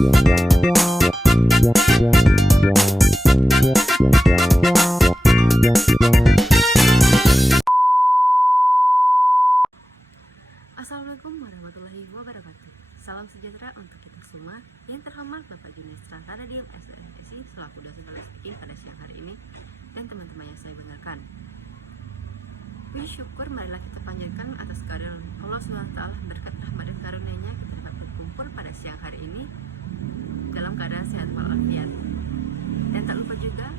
Assalamualaikum warahmatullahi wabarakatuh. Salam sejahtera untuk kita semua. Yang terhormat Bapak Junes Tradiem SDMSI selaku dosen public speaking pada siang hari ini dan teman-teman yang saya banggakan. Puji syukur marilah kita panjatkan atas kehadiran Allah SWT, berkat rahmat dan karunia-Nya kita dapat berkumpul pada siang hari ini dalam keadaan sehat walafiat. Dan tak lupa juga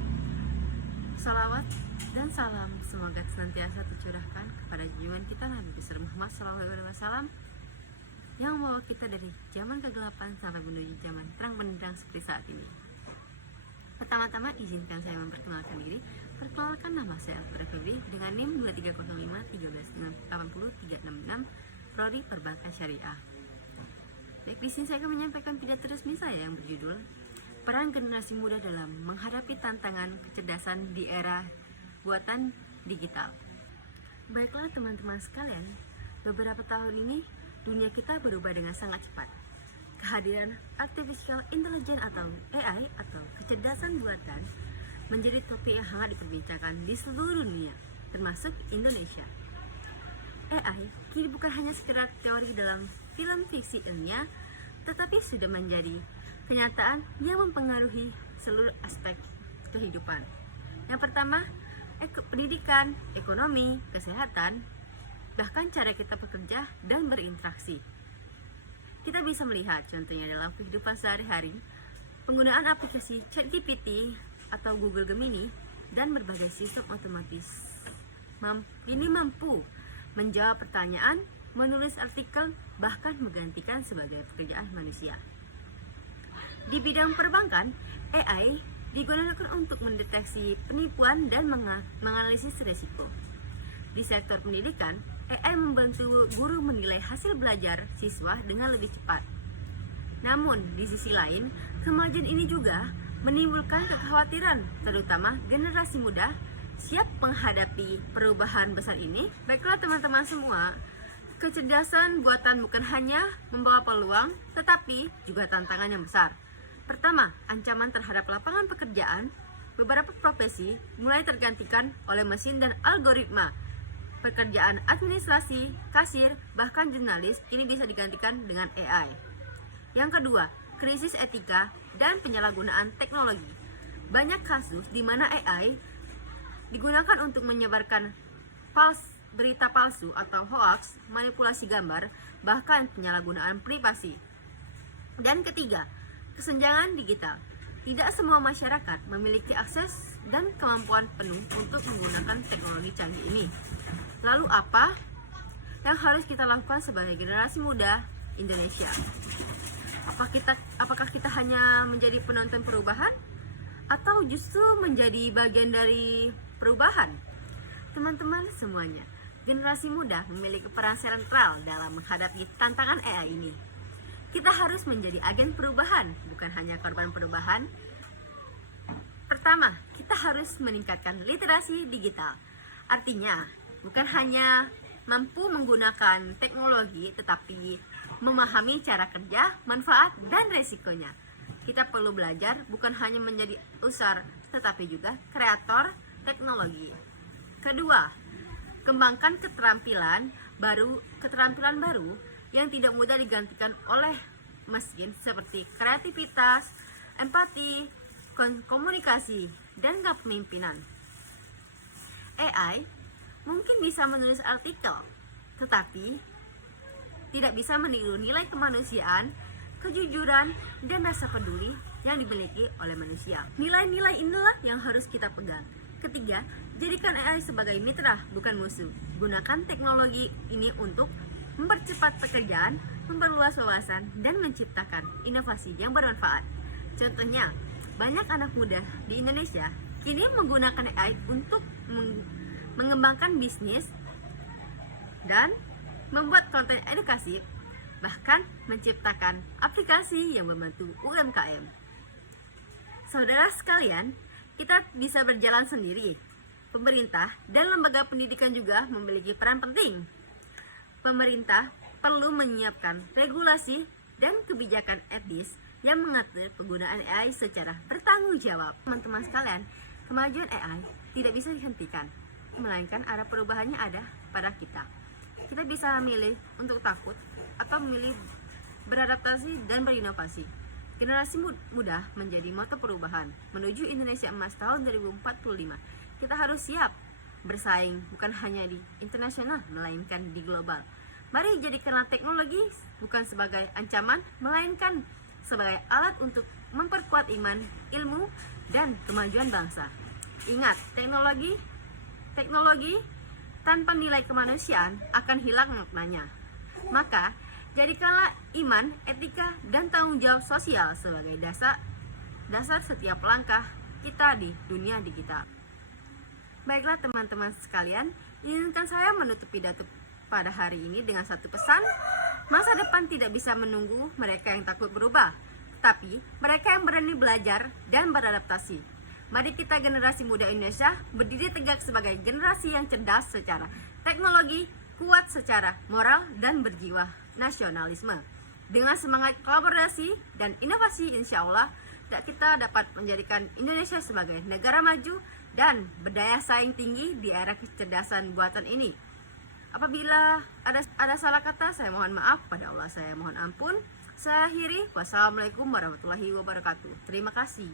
salawat dan salam semoga senantiasa tercurahkan kepada junjungan kita Nabi besar Muhammad SAW yang membawa kita dari zaman kegelapan sampai menuju zaman terang benderang seperti saat ini. Pertama-tama izinkan saya memperkenalkan diri. Perkenalkan, nama saya Alfira Febri dengan NIM 2305138036, Prodi Perbankan Syariah. Baik, di sini saya akan menyampaikan pidato resmi saya yang berjudul Peran Generasi Muda dalam Menghadapi Tantangan Kecerdasan di Era Buatan Digital. Baiklah teman-teman sekalian, beberapa tahun ini dunia kita berubah dengan sangat cepat. Kehadiran Artificial Intelligence atau AI atau kecerdasan buatan menjadi topik yang hangat diperbincangkan di seluruh dunia, termasuk Indonesia. AI kini bukan hanya sekedar teori dalam film fiksi ilmiah, tetapi sudah menjadi kenyataan yang mempengaruhi seluruh aspek kehidupan. Yang pertama, pendidikan, ekonomi, kesehatan, bahkan cara kita bekerja dan berinteraksi. Kita bisa melihat contohnya dalam kehidupan sehari-hari, penggunaan aplikasi ChatGPT atau Google Gemini dan berbagai sistem otomatis ini mampu menjawab pertanyaan, menulis artikel, bahkan menggantikan sebagai pekerjaan manusia. Di bidang perbankan, AI digunakan untuk mendeteksi penipuan dan menganalisis risiko. Di sektor pendidikan, AI membantu guru menilai hasil belajar siswa dengan lebih cepat. Namun, di sisi lain, kemajuan ini juga menimbulkan kekhawatiran, terutama generasi muda siap menghadapi perubahan besar ini. Baiklah teman-teman semua, kecerdasan buatan bukan hanya membawa peluang, tetapi juga tantangan yang besar. Pertama, ancaman terhadap lapangan pekerjaan. Beberapa profesi mulai tergantikan oleh mesin dan algoritma. Pekerjaan administrasi, kasir, bahkan jurnalis kini bisa digantikan dengan AI. Yang kedua, krisis etika dan penyalahgunaan teknologi. Banyak kasus di mana AI digunakan untuk menyebarkan berita palsu atau hoax, manipulasi gambar, bahkan penyalahgunaan privasi. Dan ketiga, kesenjangan digital. Tidak semua masyarakat memiliki akses dan kemampuan penuh untuk menggunakan teknologi canggih ini. Lalu apa yang harus kita lakukan sebagai generasi muda Indonesia? Apakah kita hanya menjadi penonton perubahan atau justru menjadi bagian dari perubahan? Teman-teman semuanya, generasi muda memiliki peran sentral dalam menghadapi tantangan AI ini. Kita harus menjadi agen perubahan, bukan hanya korban perubahan. Pertama, kita harus meningkatkan literasi digital. Artinya, bukan hanya mampu menggunakan teknologi, tetapi memahami cara kerja, manfaat, dan resikonya. Kita perlu belajar bukan hanya menjadi user, tetapi juga kreator teknologi. Kedua, kembangkan keterampilan baru yang tidak mudah digantikan oleh mesin seperti kreativitas, empati, komunikasi, dan kepemimpinan. AI mungkin bisa menulis artikel, tetapi tidak bisa meniru nilai kemanusiaan, kejujuran, dan rasa peduli yang dimiliki oleh manusia. Nilai-nilai inilah yang harus kita pegang. Ketiga, jadikan AI sebagai mitra, bukan musuh. Gunakan teknologi ini untuk mempercepat pekerjaan, memperluas wawasan, dan menciptakan inovasi yang bermanfaat. Contohnya, banyak anak muda di Indonesia kini menggunakan AI untuk mengembangkan bisnis dan membuat konten edukasi, bahkan menciptakan aplikasi yang membantu UMKM. Saudara sekalian, kita bisa berjalan sendiri. Pemerintah dan lembaga pendidikan juga memiliki peran penting. Pemerintah perlu menyiapkan regulasi dan kebijakan etis yang mengatur penggunaan AI secara bertanggung jawab. Teman-teman sekalian, kemajuan AI tidak bisa dihentikan, melainkan arah perubahannya ada pada kita. Kita bisa memilih untuk takut atau memilih beradaptasi dan berinovasi. Generasi muda menjadi motor perubahan menuju Indonesia Emas tahun 2045. Kita harus siap bersaing bukan hanya di internasional melainkan di global. Mari jadikanlah teknologi bukan sebagai ancaman melainkan sebagai alat untuk memperkuat iman, ilmu, dan kemajuan bangsa. Ingat, teknologi tanpa nilai kemanusiaan akan hilang maknanya. Maka, jadikanlah iman, etika, dan tanggung jawab sosial sebagai dasar setiap langkah kita di dunia digital. Baiklah teman-teman sekalian, izinkan saya menutup pidato pada hari ini dengan satu pesan. Masa depan tidak bisa menunggu mereka yang takut berubah, tapi mereka yang berani belajar dan beradaptasi. Mari kita generasi muda Indonesia berdiri tegak sebagai generasi yang cerdas secara teknologi, kuat secara moral, dan berjiwa nasionalisme. Dengan semangat kolaborasi dan inovasi, insya Allah kita dapat menjadikan Indonesia sebagai negara maju dan berdaya saing tinggi di era kecerdasan buatan ini. Apabila ada salah kata, saya mohon maaf, pada Allah saya mohon ampun. Saya akhiri, wassalamualaikum warahmatullahi wabarakatuh. Terima kasih.